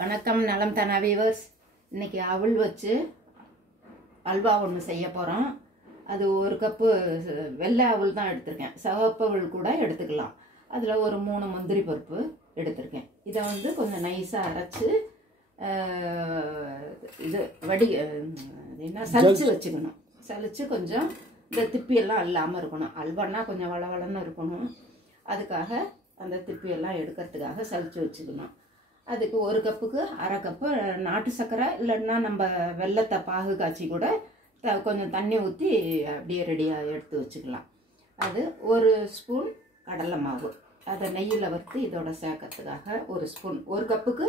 வணக்கம் நலம் தானா வீவர்ஸ். இன்னைக்கு அவல் வச்சு அல்வா ஒன்று செய்ய போகிறோம். அது ஒரு கப்பு வெள்ளை அவல் தான் எடுத்திருக்கேன். சிவப்பு அவல் கூட எடுத்துக்கலாம். அதில் ஒரு 3 முந்திரி பருப்பு எடுத்திருக்கேன். இதை வந்து கொஞ்சம் நைஸாக அரைச்சி இது என்ன சலிச்சு வச்சுக்கணும். சலிச்சு கொஞ்சம் இந்த திப்பியெல்லாம் இல்லாமல் இருக்கணும். அல்வான்னா கொஞ்சம் வளவளன்னு இருக்கணும். அதுக்காக அந்த திப்பியெல்லாம் எடுக்கிறதுக்காக சலிச்சு வச்சுக்கணும். அதுக்கு ஒரு கப்புக்கு அரை கப்பு நாட்டு சர்க்கரை இல்லைன்னா நம்ம வெல்லத்தை பாகு காய்ச்சி கூட கொஞ்சம் தண்ணி ஊற்றி அப்படியே ரெடியாக எடுத்து வச்சுக்கலாம். அது ஒரு ஸ்பூன் கடலை மாவு, அதை நெய்யில் வறுத்து இதோட சேர்க்கறதுக்காக ஒரு ஸ்பூன், ஒரு கப்புக்கு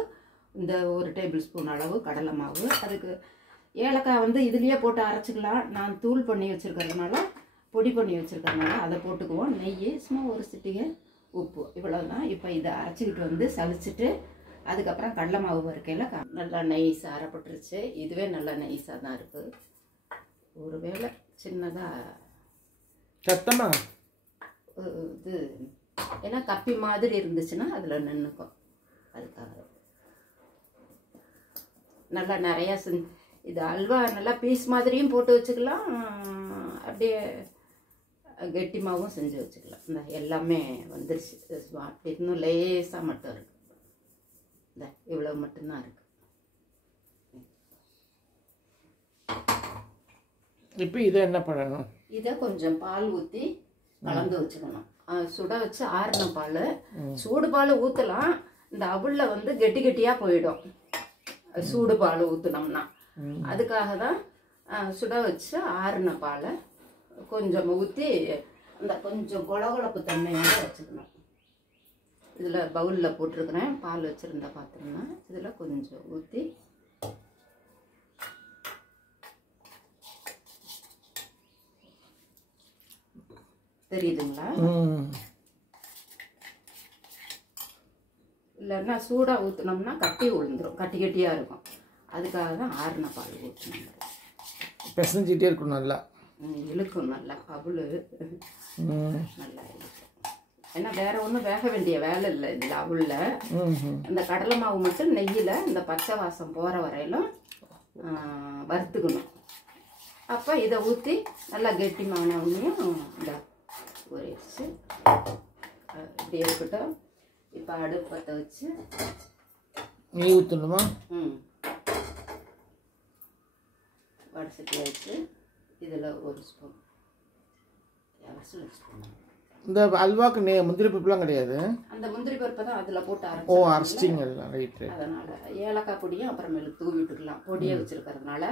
இந்த 1 டேபிள் ஸ்பூன் அளவு கடலை மாவு. அதுக்கு ஏலக்காய் வந்து இதுலேயே போட்டு அரைச்சிக்கலாம். நான் தூள் பண்ணி வச்சுருக்கிறதுனால, பொடி பண்ணி வச்சுருக்கிறதுனால அதை போட்டுக்குவோம். நெய், சும்மா ஒரு சிட்டிகை உப்பு, இவ்வளோதான். இப்போ இதை அரைச்சிக்கிட்டு வந்து சலிச்சுட்டு அதுக்கப்புறம் கடலை மாவு வறுக்கையில் நல்லா நைஸாக அரைப்பட்டுருச்சு. இதுவே நல்லா நைஸாக தான் இருக்குது. ஒருவேளை சின்னதாக சத்தமாக இது ஏன்னா கப்பி மாதிரி இருந்துச்சுன்னா அதில் நின்றுக்கும். அதுக்காக நல்லா நிறையா இது அல்வா நல்லா பீஸ் மாதிரியும் போட்டு வச்சுக்கலாம், அப்படியே கெட்டிமாவும் செஞ்சு வச்சுக்கலாம். இந்த எல்லாமே வந்துருச்சு. அப்படி இன்னும் லேசாக மட்டும் இருக்கு. இந்த இவ்வளவு மட்டும்தான் இருக்கு. இப்போ இதை என்ன பண்ணணும்? இதை கொஞ்சம் பால் ஊற்றி கலந்து வச்சுக்கணும். சுட வச்சு ஆறின பால், சூடு பால் ஊற்றலாம். இந்த அவலில் வந்து கெட்டி கெட்டியாக போயிடும் சூடு பால் ஊற்றினோம்னா. அதுக்காக தான் சுட வச்சு ஆறின பாலை கொஞ்சம் ஊற்றி அந்த கொஞ்சம் கொலகொலப்பு தன்மையோட வச்சுக்கணும். இதில் பவுலில் போட்டிருக்கிறேன். பால் வச்சுருந்தா பார்த்துருங்க. இதில் கொஞ்சம் ஊற்றி தெரியுதுங்களா? இல்லைன்னா சூடாக ஊற்றினோம்னா கட்டி விழுந்துடும், கட்டி கட்டியாக இருக்கும். அதுக்காக தான் ஆறின பால் ஊற்றணும். பிசைஞ்சிட்டே இருக்கும், நல்லா இழுக்கும். நல்லா அவள் நல்லா இழுக்கும். ஏன்னா வேற ஒன்றும் வேக வேண்டிய வேலை இல்லை இதில். அவளில் இந்த கடலை மாவு மட்டும் நெய்யில் இந்த பச்சை வாசம் போகிற வரையிலும் வறுத்துக்கணும். அப்போ இதை ஊற்றி நல்லா கெட்டிமான உண்மையும் இந்த உரைச்சு இப்படி இருக்கட்டும். இப்போ அடுப்பு பற்ற வச்சு நெய் ஊற்றணுமா? வடை சட்டியை வச்சு இதில் ஒரு ஸ்பூன் ஸ்பூன். இந்த அல்வாக்கு முந்திரி பருப்புலாம் கிடையாது. அந்த முந்திரி பருப்பை தான் அதில் போட்டு அரைச்சிங்க. ரைட்டு. அதனால ஏலக்காய் பொடியும் அப்புறமேல தூவி விட்டுக்கலாம். பொடியை வச்சிருக்கிறதுனால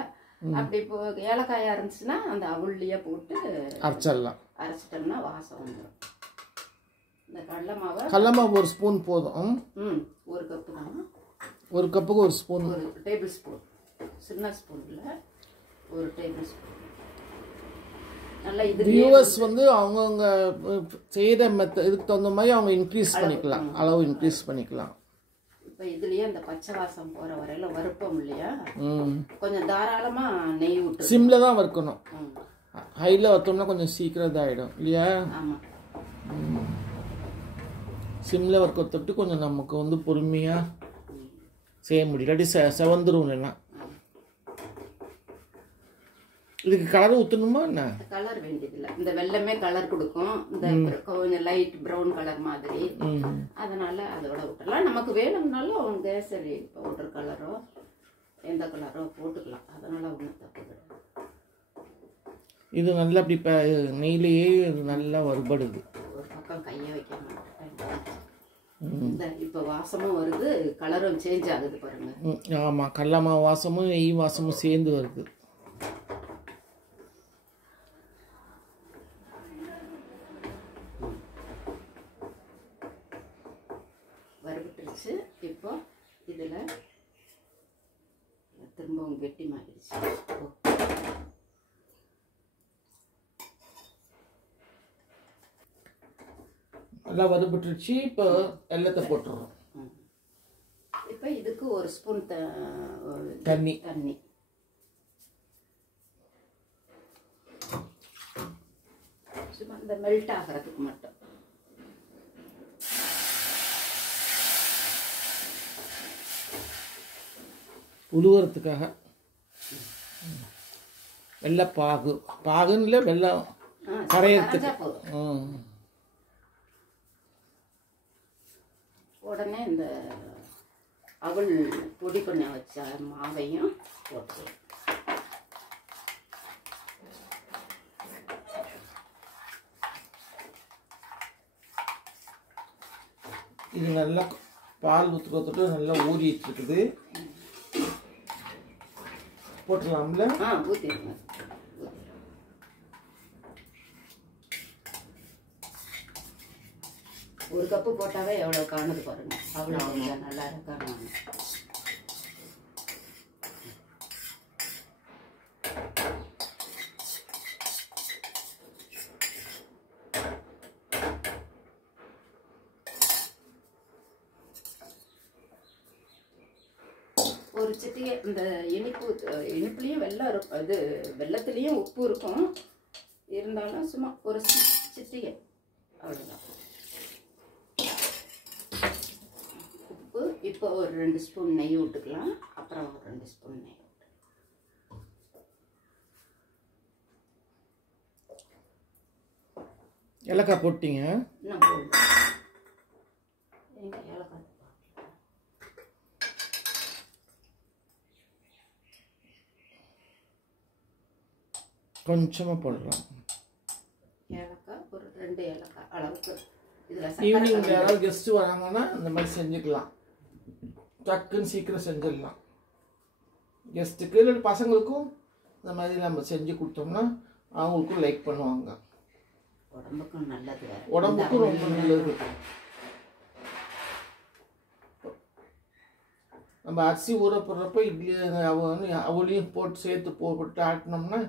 அப்படி இப்போ ஏலக்காயாக இருந்துச்சுன்னா அந்த அவள்லையே போட்டு அரைச்சிட்டோம்னா வாசம் வந்துடும். இந்த கடலை மாவு ஒரு ஸ்பூன் போதும். ஒரு கப்பு தான். ஒரு கப்புக்கு ஒரு ஸ்பூன், ஒரு டேபிள் ஸ்பூன், சின்ன ஸ்பூனில் ஒரு டேபிள் ஸ்பூன். நல்லா இது வியூவர்ஸ் வந்து அவங்கவுங்க செய்கிற இதுக்கு தகுந்த மாதிரி அவங்க இன்க்ரீஸ் பண்ணிக்கலாம், அளவு இன்க்ரீஸ் பண்ணிக்கலாம். இப்போ இதுலேயே அந்த பச்சை வாசம் போகிற வரையில வறுப்போம் இல்லையா, கொஞ்சம் தாராளமாக நெய் விட்டு சிம்மில் தான் வறுக்கணும். ஹையில் வறுத்தோம்னா கொஞ்சம் சீக்கிரம் இதாகிடும் இல்லையா? ஆமாம். சிம்மில் வறுக்கிறதுட்டு கொஞ்சம் நமக்கு வந்து பொறுமையாக செய்ய முடியும். இல்லாட்டி செவந்துரும். இல்லைன்னா இதுக்கு கலர் ஊற்றணுமா? என்ன கலர் வேண்டியதில்லை. இந்த வெள்ளமே கலர் கொடுக்கும். இந்த கொஞ்சம் லைட் ப்ரௌன் கலர் மாதிரி. அதனால அதோட விட்டுலாம். நமக்கு வேணும்னாலும் கேசரி பவுடர் கலரோ எந்த கலரோ போட்டுக்கலாம். அதனால ஒன்றும் தப்பு கிடையாது. இது நல்லா அப்படி இப்போ நெய்லேயே நல்லா வறுபடுது. ஒரு பக்கம் கையை வைக்க மாட்டேன். இந்த இப்போ வாசமும் வருது, கலரும் சேஞ்ச் ஆகுது பாருங்க. ஆமாம், கடலை வாசமும் நெய் வாசமும் சேர்ந்து வருது. வறுபட்டுருச்சு. இப்போ இதில் திரும்பவும் கெட்டி மாறிடுச்சு. நல்லா வறுபட்டுருச்சு. இப்போ வெல்லத்தை போட்டுறோம். இப்போ இதுக்கு ஒரு ஸ்பூன் தண்ணி சும்மா இந்த மெல்ட் ஆகிறதுக்கு மட்டும். உருவறதுக்காக வெள்ளை பாகுன்னு இல்லை வெள்ளம் கரையிறதுக்கு. உடனே இந்த அவல் பொடி பண்ண வச்ச மாவையும் போட்டு இது நல்லா பால் ஊற்றுட்டு நல்லா ஊறிட்டு இருக்குது. போட்டுடலாம்ல? ஊற்றிடுங்க. ஒரு கப்பு போட்டாவே எவ்வளோ காணுது பாருங்க. அவ்வளோ நல்லா இருக்காங்க. ஒரு சிட்டிகை இந்த இனிப்புலேயும் வெள்ளம் இருக்கும், அது வெள்ளத்துலேயும் உப்பு இருக்கும். இருந்தாலும் சும்மா ஒரு சிட்டிகை அவ்வளோதான் உப்பு. இப்போ ஒரு 2 ஸ்பூன் நெய் விட்டுக்கலாம். அப்புறம் ஒரு 2 ஸ்பூன் நெய் விட்டு ஏலக்காய் போட்டீங்க? இன்னும் போடுவோம். எங்கள் ஏலக்காய் கொஞ்சமாக போடலாம். ஏலக்காய் ஒரு 2 ஏலக்காய் அளவுக்கு. ஈவினிங் யாராவது கெஸ்ட்டு வராங்கன்னா இந்த மாதிரி செஞ்சுக்கலாம். டக்குன்னு சீக்கிரம் செஞ்சிடலாம். கெஸ்ட்டுக்கு இல்லை பசங்களுக்கும் இந்த மாதிரி நம்ம செஞ்சு கொடுத்தோம்னா அவங்களுக்கும் லைக் பண்ணுவாங்க. உடம்புக்கும் நல்லது. உடம்புக்கும் ரொம்ப நல்லது. நம்ம அரிசி ஊற போடுறப்ப இட்லி அவளையும் போட்டு சேர்த்து போட்டு ஆட்டினோம்னா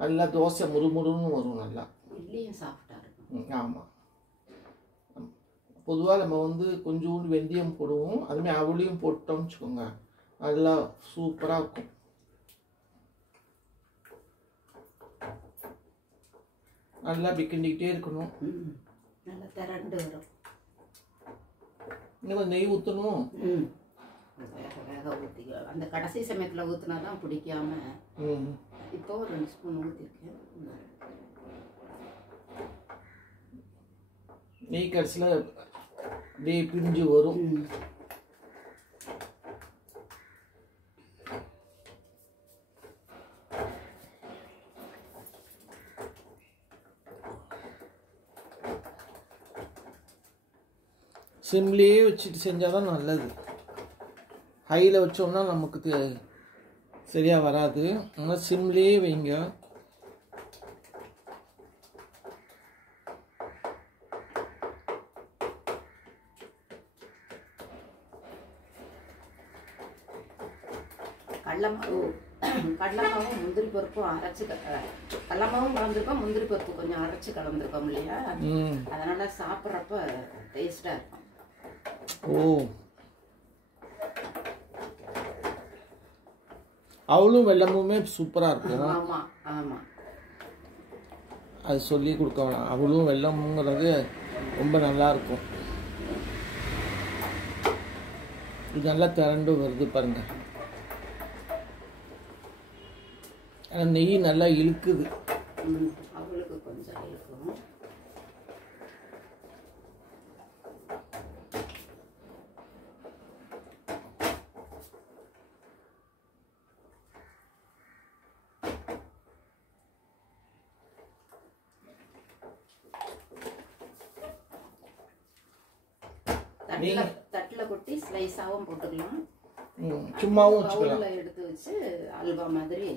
நல்லா தோசை முறுமுறுன்னு வரும். நல்லா இட்லியும் சாஃப்டாக இருக்கும். ஆமாம். பொதுவாக நம்ம கொஞ்சோண்டு வெந்தயம் போடுவோம். அதுமாதிரி அவளையும் போட்டோம்னு வச்சுக்கோங்க, நல்லா சூப்பராக இருக்கும். நல்லா கிண்டிக்கிட்டே இருக்கணும். நல்லா திரண்டு வரும். இன்னும் நெய் ஊற்றணும். வேக ஊற்றி அந்த கடைசி சமயத்தில் ஊற்றினா தான் பிடிக்காம. இப்போ ஒரு 2 ஸ்பூன் ஊற்றிருக்கேன். நெய் கடைசியில் அப்படியே பிரிஞ்சு வரும். சிம்லேயே வச்சுட்டு செஞ்சால் தான் நல்லது. ஹையில் வச்சோம்னா நமக்கு சரியாக வராது. ஆனால் சிம்லேயே வைங்க. கடலமாவும் முந்திரி பருப்பும் அரைச்சி, கடலமாவும் கலந்துருக்கோம், முந்திரி பருப்பு கொஞ்சம் அரைச்சி கலந்துருக்கோம் இல்லையா, அதனால சாப்பிட்றப்ப டேஸ்டா இருக்கும். அவளும் வெள்ளமுமே சூப்பராக இருக்கும். ஆமாம் ஆமாம், அது சொல்லி கொடுக்க வேணாம். அவளும் வெள்ளமுங்கிறது ரொம்ப நல்லா இருக்கும். இது நல்லா திரண்டு வருது பாருங்க. ஆனால் நெய் நல்லா இழுக்குது. அவளுக்கு கொஞ்சம் இழுக்கும். தட்டில் கொட்டி ஸ்லைஸாகவும் போட்டுக்கலாம், சும்மாவும் எடுத்து வச்சு அல்வா மாதிரி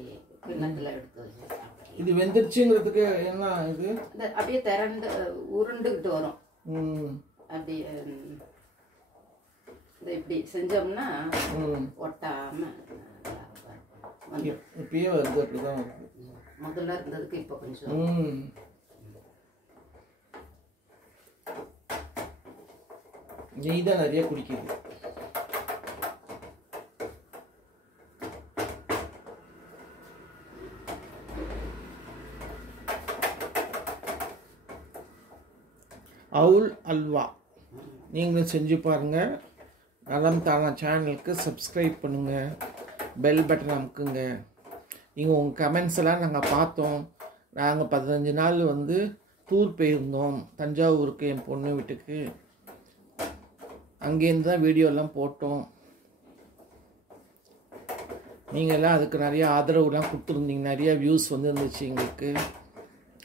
கிண்ணத்தில் எடுத்து வச்சு. இது வெந்துருச்சுங்கிறதுக்கு என்ன இது அப்படியே திரண்டு உருண்டுகிட்டு வரும். அப்படியே இப்படி செஞ்சோம்னா ஒட்டாம இப்பயே வருது. அப்படிதான் வருது. முதல்ல இருந்ததுக்கு இப்போ கொஞ்சம் நெய் தான் நிறைய குடிக்குது. அவுல் அல்வா நீங்களும் செஞ்சு பாருங்கள். நலம் தானா சேனலுக்கு சப்ஸ்கிரைப் பண்ணுங்கள். பெல் பட்டன் அமுக்குங்க. நீங்கள் உங்கள் கமெண்ட்ஸ் எல்லாம் நாங்கள் பார்த்தோம். நாங்கள் 15 நாள் வந்து டூர் போயிருந்தோம் தஞ்சாவூருக்கு, என் பொண்ணு வீட்டுக்கு. அங்கேருந்து தான் வீடியோலாம் போட்டோம். நீங்கள்லாம் அதுக்கு நிறைய ஆதரவுலாம் கொடுத்துருந்தீங்க. நிறைய வியூஸ் வந்து இருந்துச்சு எங்களுக்கு.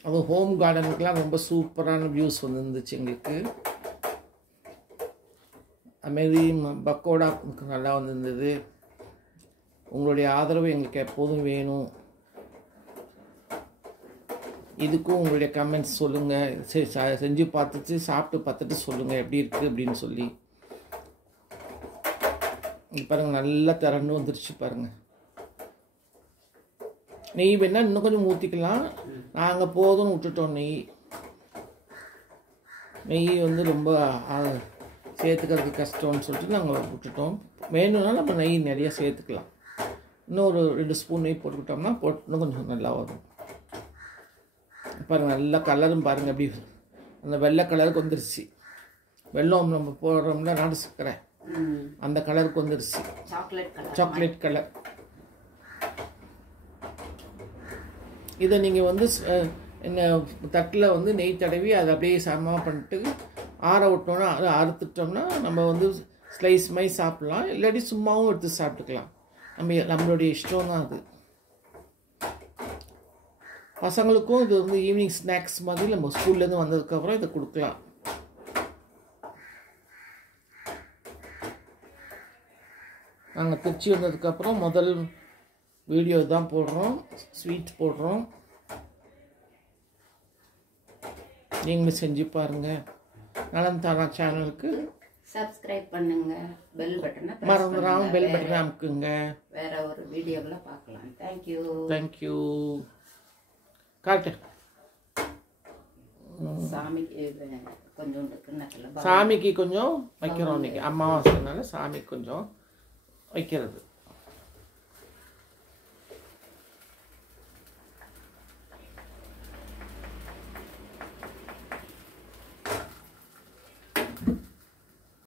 அதுவும் ஹோம் கார்டனுக்குலாம் ரொம்ப சூப்பரான வியூஸ் வந்து இருந்துச்சு எங்களுக்கு. அதுமாரி பக்கோடாவுக்கு நல்லா வந்துருந்தது. உங்களுடைய ஆதரவு எங்களுக்கு எப்போதும் வேணும். இதுக்கும் உங்களுடைய கமெண்ட்ஸ் சொல்லுங்கள். செஞ்சு பார்த்துட்டு சாப்பிட்டு பார்த்துட்டு சொல்லுங்கள் எப்படி இருக்குது அப்படின்னு சொல்லி. பாருங்கள் நல்லா திரண்டு வந்துருச்சு பாருங்கள். நெய் வேணால் இன்னும் கொஞ்சம் ஊற்றிக்கலாம். நாங்கள் போதும்னு விட்டுட்டோம். நெய் வந்து ரொம்ப சேர்த்துக்கிறது கஷ்டம்னு சொல்லிட்டு நாங்கள் விட்டுட்டோம். வேணும்னா நம்ம நெய் நிறையா சேர்த்துக்கலாம். இன்னும் ஒரு 2 ஸ்பூன் நெய் போட்டுக்கிட்டோம்னா இன்னும் கொஞ்சம் நல்லா வரும். பாருங்கள் நல்லா கலரும் பாருங்கள் அப்படி அந்த வெள்ளை கலருக்கு வந்துருச்சு. வெள்ளம் நம்ம போடுறோம்ல நாட்டு சர்க்கரை, அந்த கலருக்கு வந்துருச்சு. Chocolate colour. இதை நீங்கள் வந்து என்ன தட்டில் வந்து நெய் தடவி அதை அப்படியே சமமாக பண்ணிட்டு ஆற விட்டோம்னா, அதை அறுத்துட்டோம்னா நம்ம வந்து ஸ்லைஸ் மாதிரி சாப்பிட்லாம். இல்லாட்டி சும்மாவும் எடுத்து சாப்பிட்டுக்கலாம். நம்மளுடைய இஷ்டம் தான் அது. பசங்களுக்கும் இது வந்து ஈவினிங் ஸ்நாக்ஸ் மாதிரி நம்ம ஸ்கூல்லேருந்து வந்ததுக்கப்புறம் இதை கொடுக்கலாம். நாங்கள் திருச்சி வந்ததுக்கப்புறம் முதல் வீடியோ தான் போடுறோம், ஸ்வீட் போடுறோம். நீங்களும் செஞ்சு பாருங்கள். நலம் தானா சேனலுக்கு சப்ஸ்கிரைப் பண்ணுங்க. பெல் பட்டனை மறந்துடாம பெல் பட்டனை அமுக்குங்க. வேற ஒரு வீடியோவில் பார்க்கலாம். தேங்க்யூ. காட்டு சாமிக்கு கொஞ்சோண்டு கிண்ணத்தில் சாமிக்கு கொஞ்சம் வைக்கிறோம். இன்னைக்கு அமாவாசைனால சாமிக்கு கொஞ்சம் வைக்கிறது.